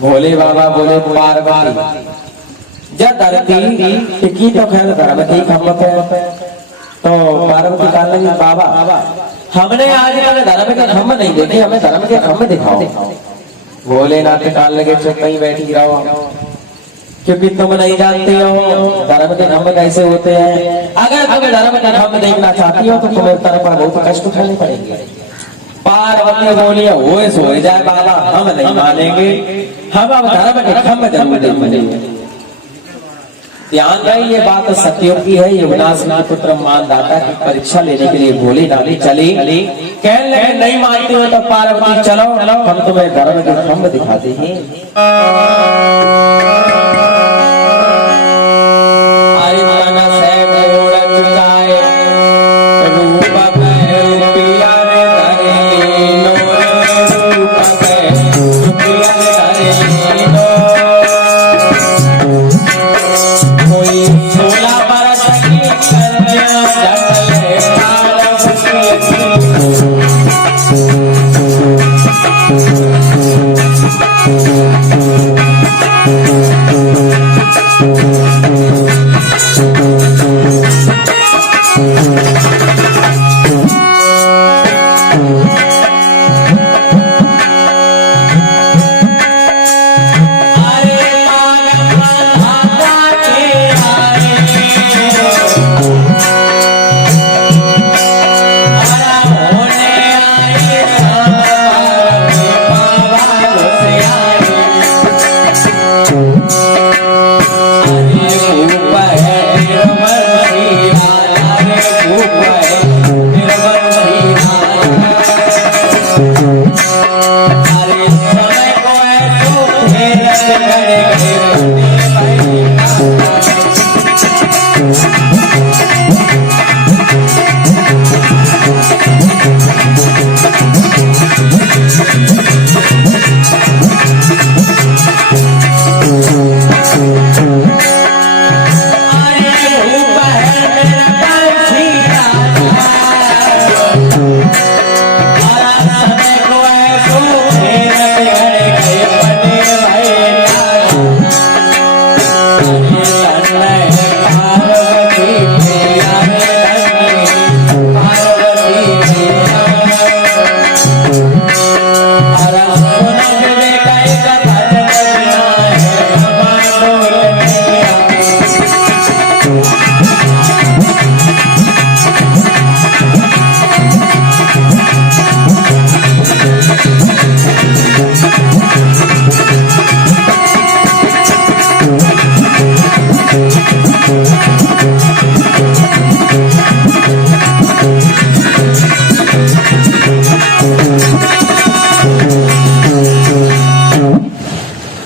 भोले बाबा बोले पार्वती जब धरती टिकी तो खैर धर्म की खम्भ पे तो पार्वती कहने लगी बाबा हमने आज तक धर्म के खम्भ नहीं देखे, हमें धर्म के खम्भ दिखाओ। भोलेनाथ कान लगे चुप नहीं बैठी रहो, क्योंकि तुम नहीं जानते हो धर्म के खम्भ कैसे होते हैं। अगर तुम धर्म के खम्भ देखना चाहती हो तो तुम्हें तरफ बहुत कष्ट उठाने पड़ेंगे। पार्वती बोली वो सो जाए बाबा, हम नहीं मानेंगे, हम अब धर्म के खम्भ जरूर देंगे। ध्यान रहे ये बात सत्यों की है। युवनाश के पुत्र मानदाता की परीक्षा लेने के लिए भोलेनाथ चली, कहने लगे नहीं मानती हो तो पार्वती चलो हम तुम्हें धर्म के खम्भ दिखाते हैं।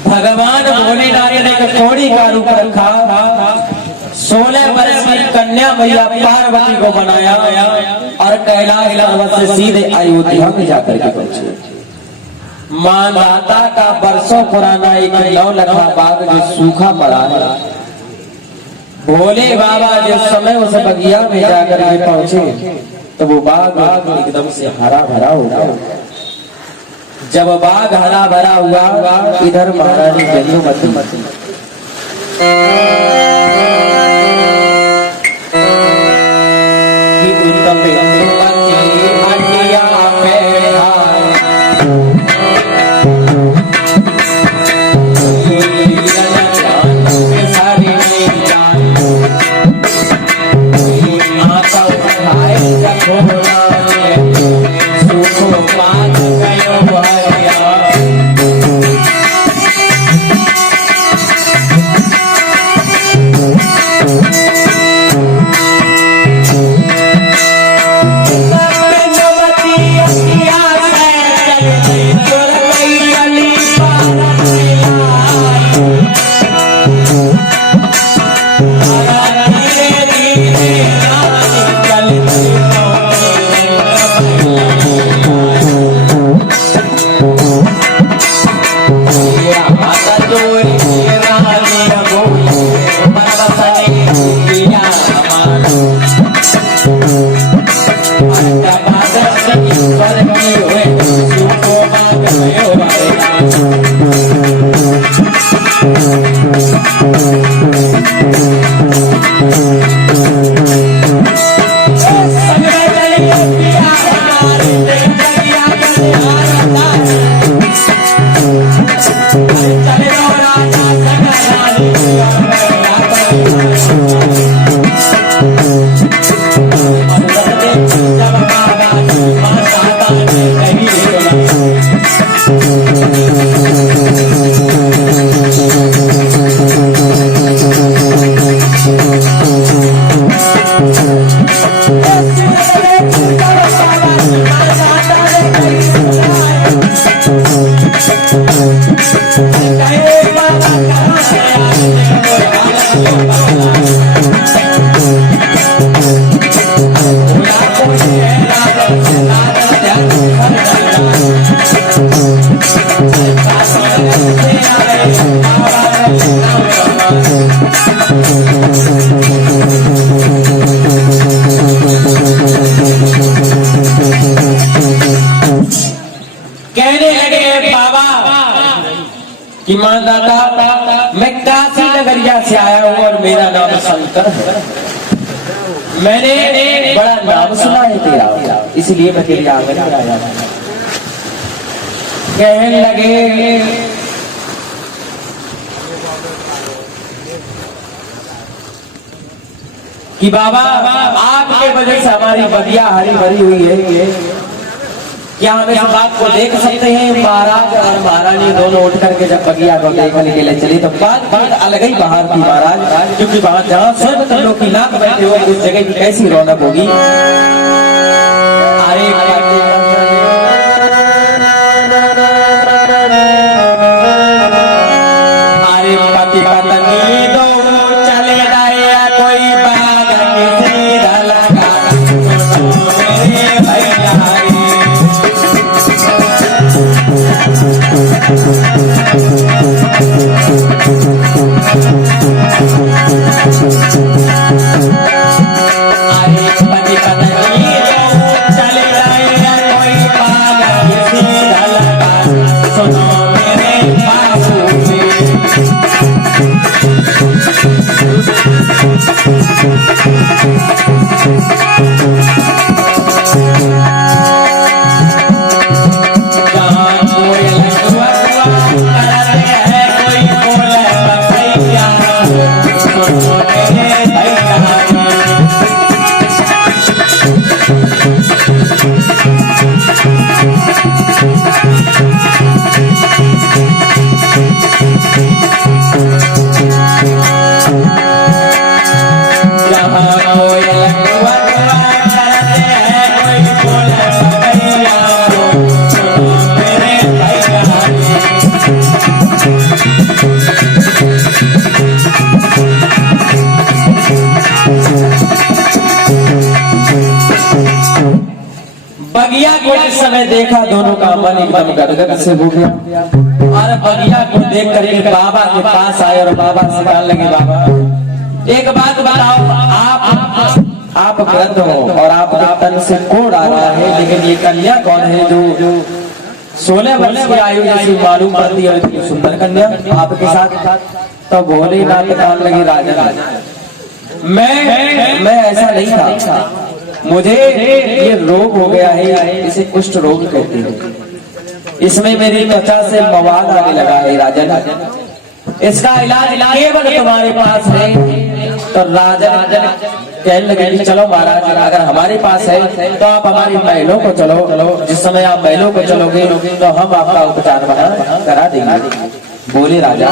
भगवान भोलेनाथ ने कौड़ी का रूप रखा, 16 वर्ष की कन्या मैया पार्वती को बनाया और कैलाश पर्वत से सीधे अयोध्या में जाकर के पहुंचे। मानदाता का वर्षों पुराना एक 9 लखा बाग जो सूखा पड़ा है, भोले बाबा जिस समय उस बगिया में जाकर के पहुंचे तो वो बाग एकदम से हरा भरा हो गया। जब बाग हरा भरा हुआ इधर महारानी जन्मवती कि मानदाता मैं काशी नगरिया से आया हूँ और मेरा नाम शंकर है। मैंने बड़ा नाम सुना है तेरा, इसलिए मैं तेरे आंगन में आया हूँ। कहने लगे कि बाबा आपके वजह से हमारी बगिया हरी भरी हुई है, क्या हम इस बात को देख सकते हैं? महाराज और महारानी दोनों उठ करके जब बगिया को देखने के लिए चले तो बात अलग ही बाहर थी महाराज, क्योंकि वहां जहाँ स्वर्ग लोग की नाक बैठे हो उस जगह की कैसी रौनक होगी। अरे पति पत्नी दो चले गए, कोई बाग किसी लगा मेरे भैया। अरे पति पत्नी चले गए, कोई बाग किसी लगा सुनो मेरे बाबू जी। बगिया को इस समय देखा, दोनों का मन एकदम गदगद से हो गया। और बगिया को देख करके बाबा के पास आए और बाबा से कहने लगे, बाबा एक बात बताओ, आप वृद्ध हो और आपके तन से कोढ़ आ रहा है, लेकिन ये कन्या कौन है जो 16 वर्ष की आयु जैसी मालूम पड़ती है, इतनी सुंदर कन्या आपके साथ? तो भोलेनाथ कहने लगे, राजा मैं ऐसा नहीं था, मुझे ये रोग हो गया है, इसे कुष्ठ रोग कहते हैं। इसमें मेरी त्वचा से मवाद आने लगा है राजन, इसका इलाज केवल तुम्हारे पास है। तो राजन कहने लगे कि चलो महाराज, अगर हमारे पास है तो आप हमारी महलों को चलो, जिस समय आप महलों को चलोगे तो हम आपका उपचार वहां करा देंगे। बोले राजा,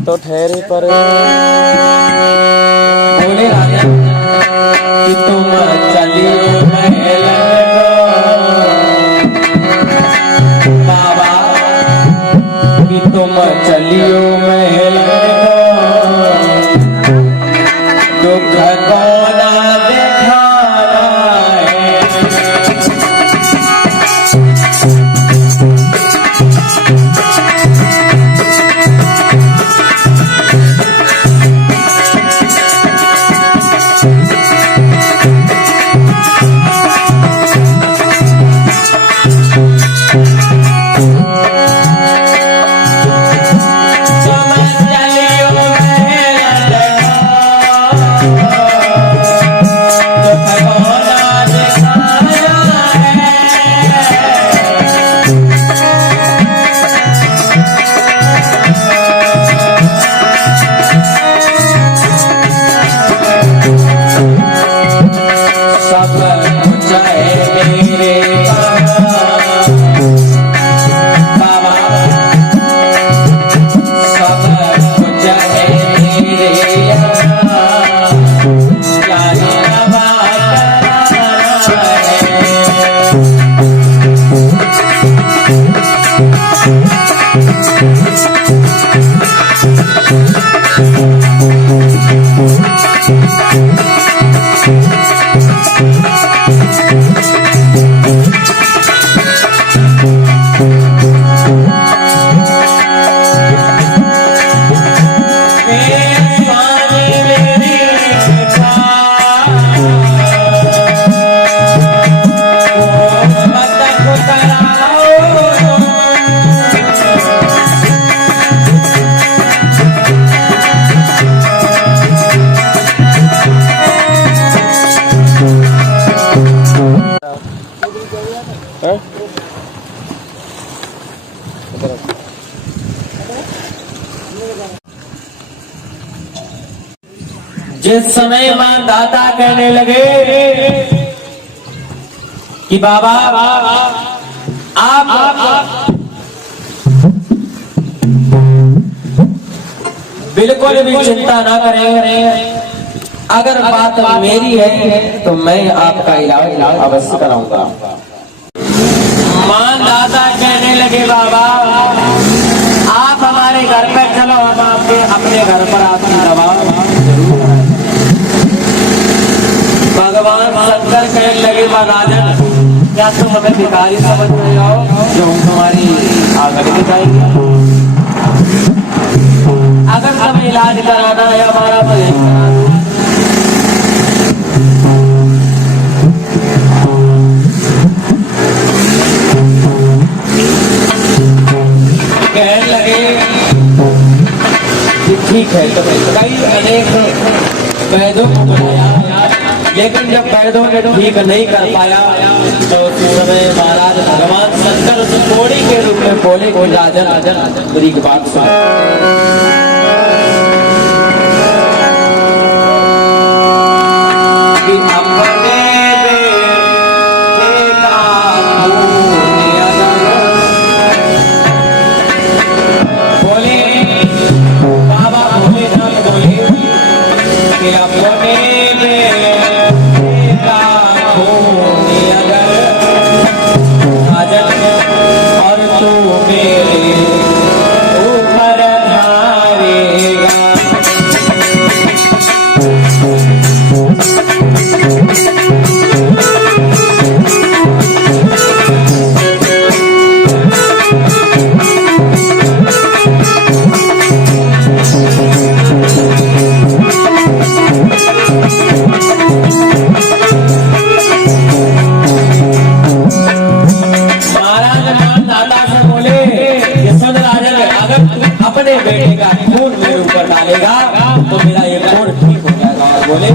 तो ठहरे पर बोले राजा कि तुम चलियो महल बाबा, कि तुम चलियो महल दुख को ना दिखाना है। जिस समय मां दाता कहने लगे कि बाबा आप बिल्कुल भी चिंता ना करें, अगर बात मेरी है तो मैं आपका इलाज अवश्य कराऊंगा। मां दाता कहने लगे बाबा आप हमारे घर पर चलो, हम आपके अपने घर पर आपकी दवा जरूर कराएंगे। भगवान शंकर कहने लगे राजन क्या तुम हमें भिखारी समझ रहे हो जो हम तुम्हारी आगे दिखाएंगे? अगर हमें इलाज कराना है हमारा तो यही करा दो। कहने लगे ठीक है, तो कई अनेक वैद्यों को बुलाया, लेकिन जब वैद्यों ने ठीक नहीं कर पाया तो उस समय महाराज भगवान शंकर उस कोड़ी के रूप में बोले को राजन मेरी बात सुनो। अपने बेटे का खून मेरे ऊपर डालेगा तो मेरा ये खून ठीक हो जाएगा। और बोले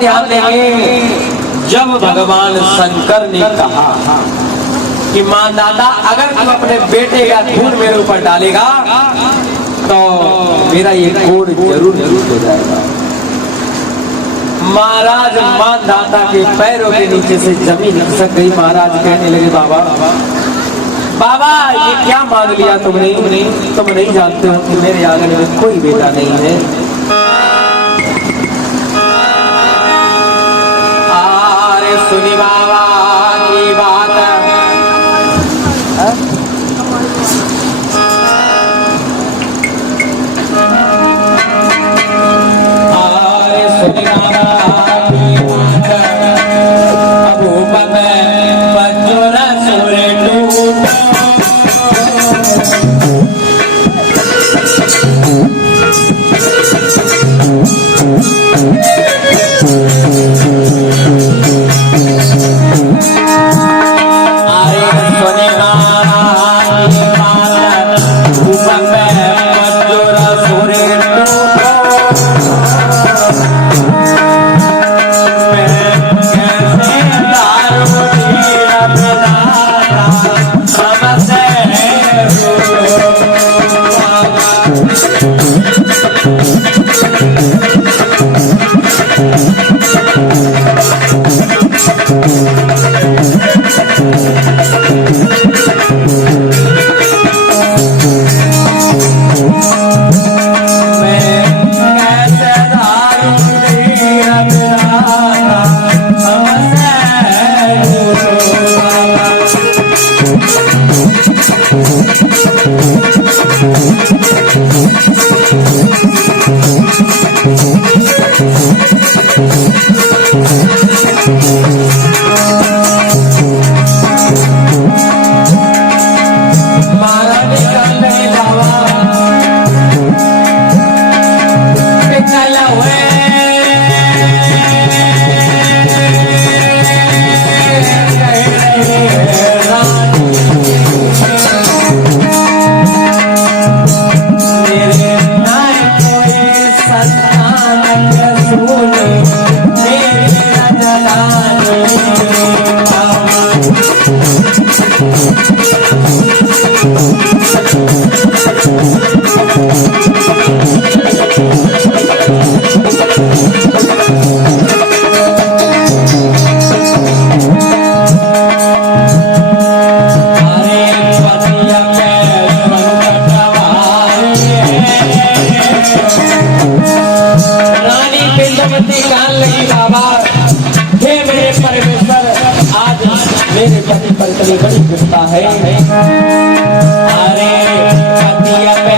ध्यान देंगे जब भगवान शंकर ने कहा कि मां दादा अगर तू अपने बेटे का खून मेरे ऊपर डालेगा तो मेरा ये कोड जरूर हो जाएगा। महाराज मां दाता के पैरों के नीचे से जमीन खिसक गई। महाराज कहने लगे बाबा बाबा ये क्या मांग लिया तुमने? तुम नहीं जानते हो कि मेरे आंगन में कोई बेटा नहीं है। सुनी बाबा की बात सुनी बाबा की बात अब बच्चों न सुरे टूटो मेरे पति पर कभी बड़ी गुस्सा है। अरे पतिया पे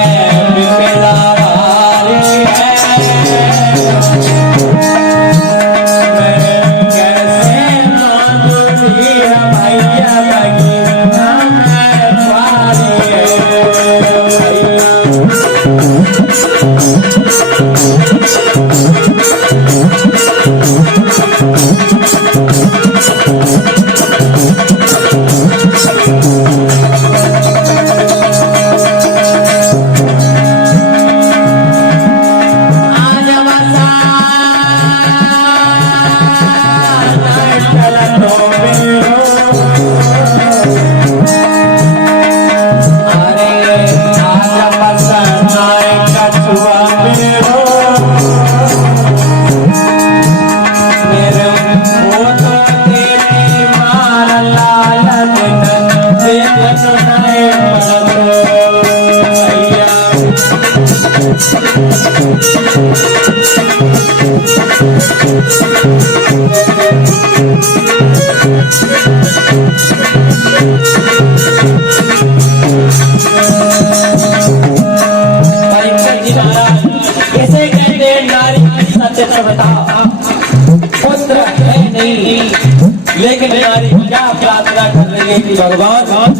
लेकिन नारी क्या प्रार्थना कर रही है कि भगवान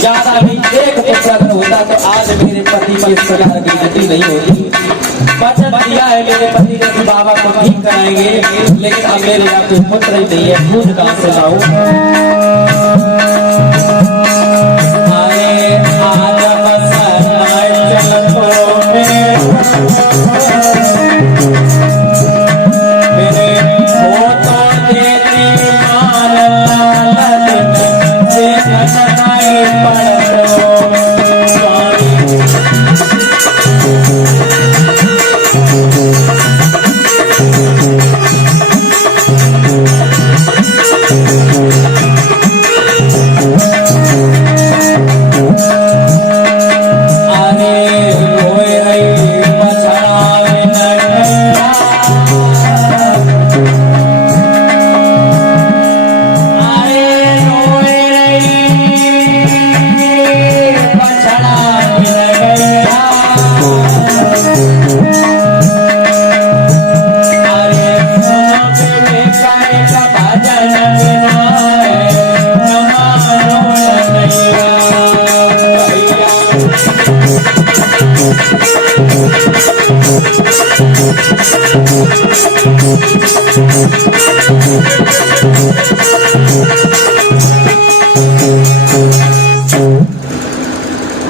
ज्यादा भी एक पुत्र अगर होता तो आज मेरे पति की इस प्रकार की गति नहीं होती। वचन दिया है मेरे पति ने कि बाबा को ठीक कराएंगे, लेकिन अब मेरे यहाँ कोई पुत्र ही नहीं है, दूध कहाँ से लाऊं?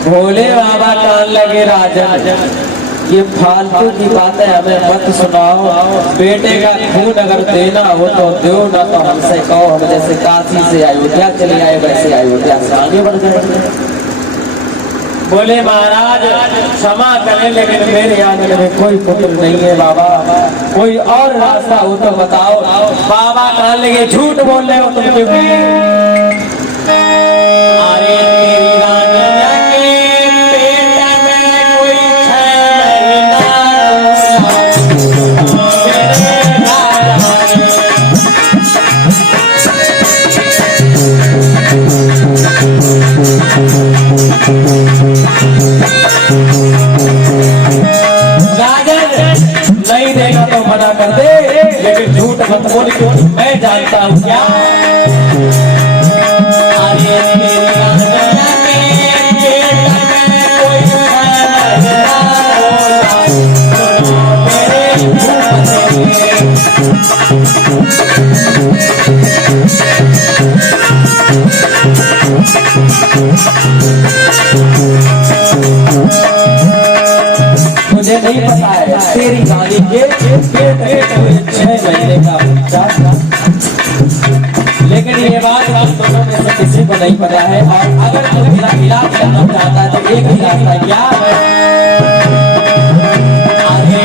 भोले बाबा कान लगे राजा, ये फालतू की बातें हमें मत सुनाओ। बेटे का खून अगर देना हो तो दो, ना तो हमसे कहो हम जैसे काशी से अयोध्या चले आए वैसे अयोध्या से आगे बढ़ जाए। बोले महाराज क्षमा करें, लेकिन मेरे आंगन में कोई पुत्र नहीं है बाबा, कोई और रास्ता हो तो बताओ। बाबा कान लगे झूठ बोल रहे हो तुम क्योंकि अरे तेरी रानिया के पेट में कोई 6 महीना नहीं देगा तो मना कर दे, लेकिन झूठ मत बोल क्योंकि मैं जानता हूँ क्या। मुझे नहीं पता है तेरी गाड़ी के 6 महीने का बच्चा लेकिन ये बात हम दोनों में से किसी को नहीं पता है। और अगर तू मेरा इलाज करना चाहता है तो एक ही रास्ता क्या है, आगे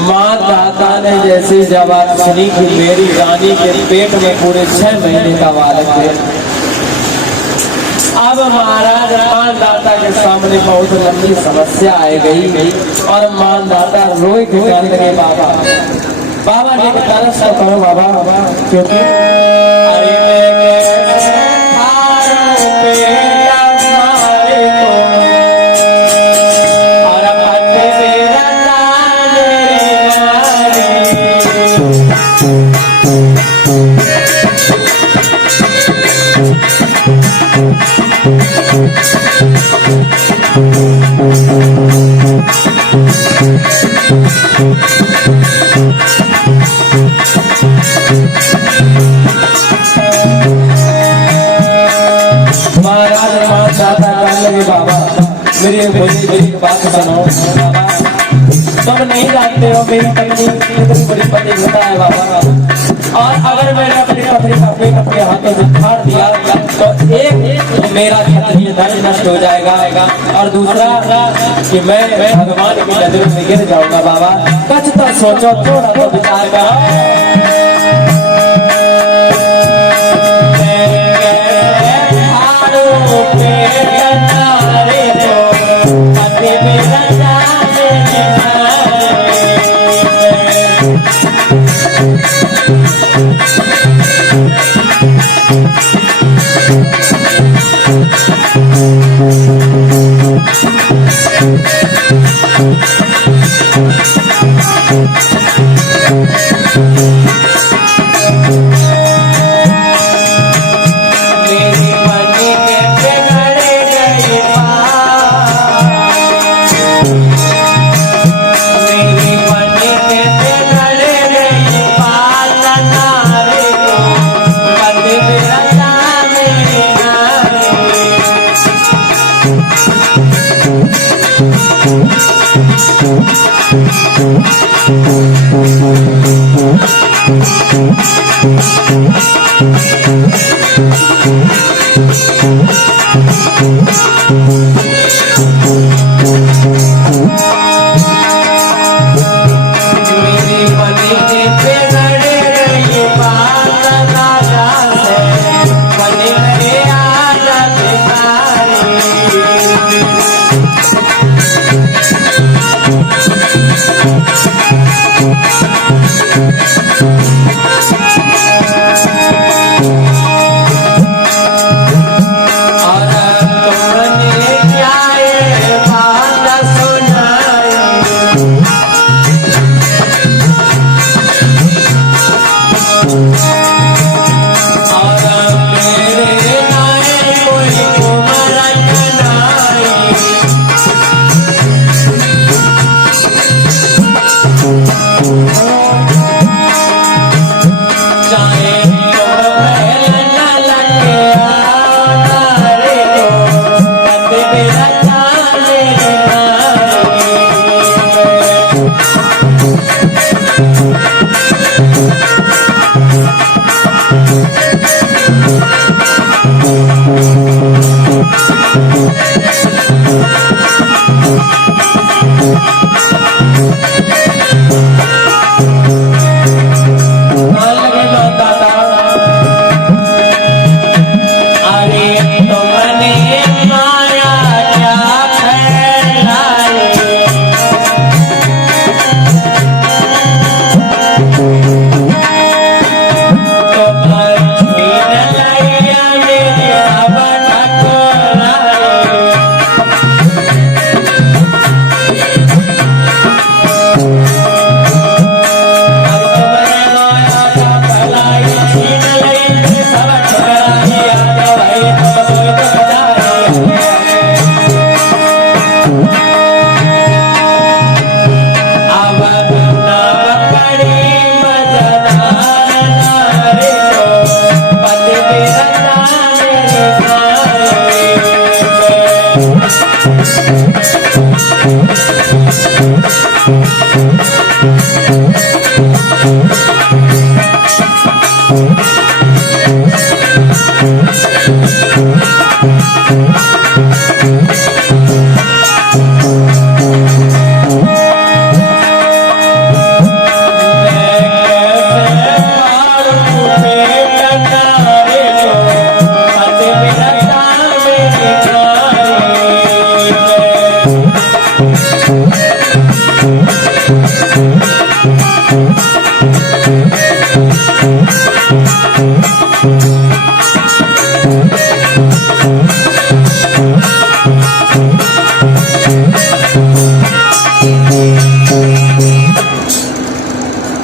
माँ दाता ने जैसी जवाब सुनी कि मेरी रानी के पेट में पूरे 6 महीने का बालक है। अब महाराज मानदाता के सामने बहुत लंबी समस्या आ गई और मानदाता रोए के कहने लगे, बाबा बाबा ने तरस तो कहो बाबा, क्योंकि बाबा मेरी बात सुनो। तुम नहीं जानते हो मेरी पत्नी कितनी बड़ी पतिव्रता है बाबा, और अगर मैंने अपनी पत्नी का पेट अपने हाथों से फाड़ दिया तो एक मेरा क्षत्रिय धर्म नष्ट हो जाएगा और दूसरा कि मैं भगवान की नजरों में गिर जाऊंगा। बाबा कुछ तो सोचो, थोड़ा तो विचार करो।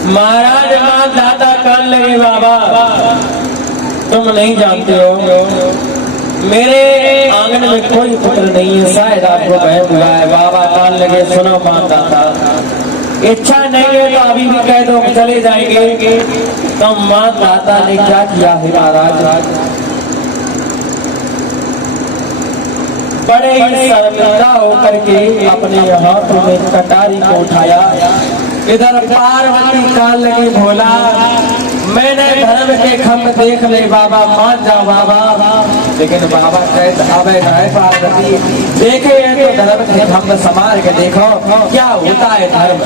महाराज हाँ दादा कर लगे बाबा, तुम नहीं जानते हो मेरे आंगन में कोई पुत्र नहीं है, शायद आपको बहन हुआ है। बाबा कान लगे सुनो मां दाता, इच्छा नहीं है तो अभी भी कह दो चले जाएंगे। तो मां दाता ने क्या किया है महाराज, बड़े ही शर्मिंदा होकर के अपने हाथों में कटारी को उठाया। इधर पार्वती कान लगी भोला, मैंने धर्म के खम्भ देख ले बाबा, मान जाओ बाबा। लेकिन बाबा कहते अब है पार्वती, देखे तो धर्म के खम्भ संभाल के देखो क्या होता है धर्म।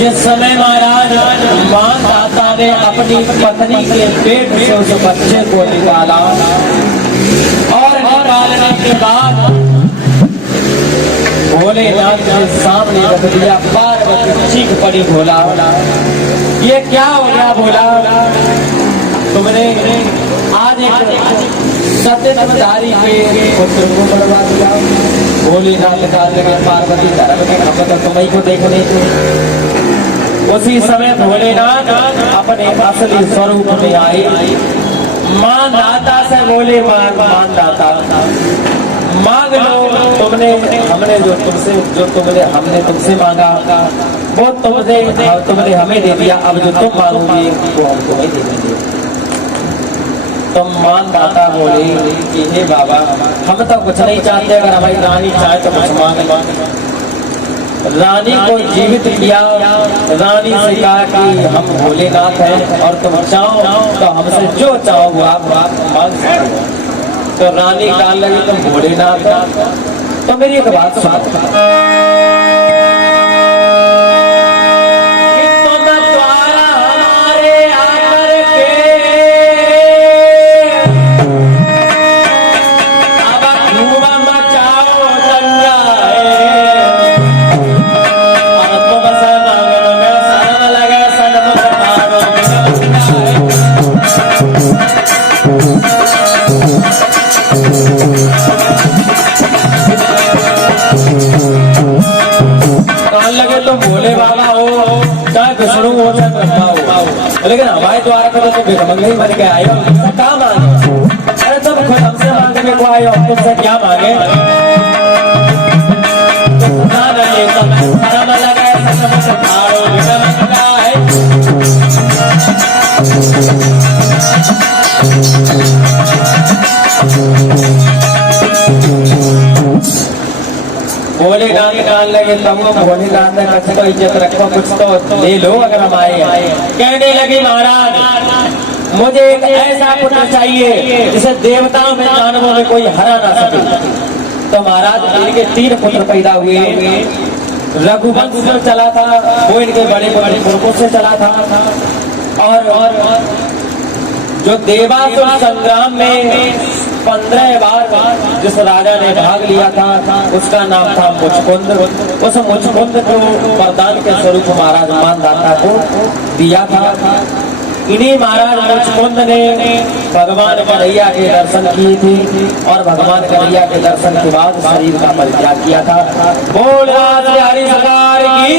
जिस समय महाराज मानदाता ने अपनी पत्नी के पेट से उस बच्चे को निकाला और निकालने के बाद भोलेनाथ के सामने रख दिया, पार्वती चीख पड़ी, भोला ये क्या हो गया? भोला तुमने आज एक सत्यधारी के पुत्र को बर्बाद किया। भोलेनाथ का लगे पार्वती धर्म के खबर तुम्ही को देखने को। उसी समय भोलेनाथ अपने असली स्वरूप में आए, मानदाता से बोले, मानदाता मांग लो, हमने हमने तुमसे मांगा वो तुमने हमें दे दिया, अब जो तुम मांगोगे वो हम तुम्हें दे देंगे। तो मानदाता बोले कि हे बाबा, हम तो कुछ नहीं चाहते, अगर हमारी रानी चाहे तो कुछ मांगे। रानी को जीवित किया, रानी से कहा कि हम भोलेनाथ हैं और तुम चाहो तो हमसे जो चाहो वो आप मांग सकते हो। तो रानी कहा लगी तुम भोलेनाथ हो तो मेरी एक बात सुनो, तो भोले बाबा हो चाहे विष्णु हो चाहे ब्रह्मा हो, लेकिन हमारे द्वारा पे तो भिखमंगे ही बन के आए हो, क्या मांगे? अरे तुम खुद हमसे मांगने को आए हो, तुमसे क्या मांगे? भोलेनाथ कान लगे, तब भोलेनाथ ने कहा तो इज्जत रखो, कुछ तो ले लो अगर हम आए। कहने लगे महाराज मुझे एक ऐसा पुत्र चाहिए जिसे देवताओं में दानवों में कोई हरा ना सके। तो महाराज इनके 3 पुत्र पैदा हुए। रघुवंश जो चला था वो इनके बड़े बड़े पुरुषों से चला था, और जो देवासुर संग्राम में 15 बार जिस राजा ने भाग लिया था उसका नाम था मुचकुंद। उस मुचकुंद को वरदान के स्वरूप महाराज मानदाता को दिया था। इन्हीं महाराज मुचकुंद ने भगवान कन्हैया के दर्शन किए थे और भगवान कन्हैया के दर्शन के बाद शरीर का परित्याग किया था। बोल राज बिहारी सरकार की।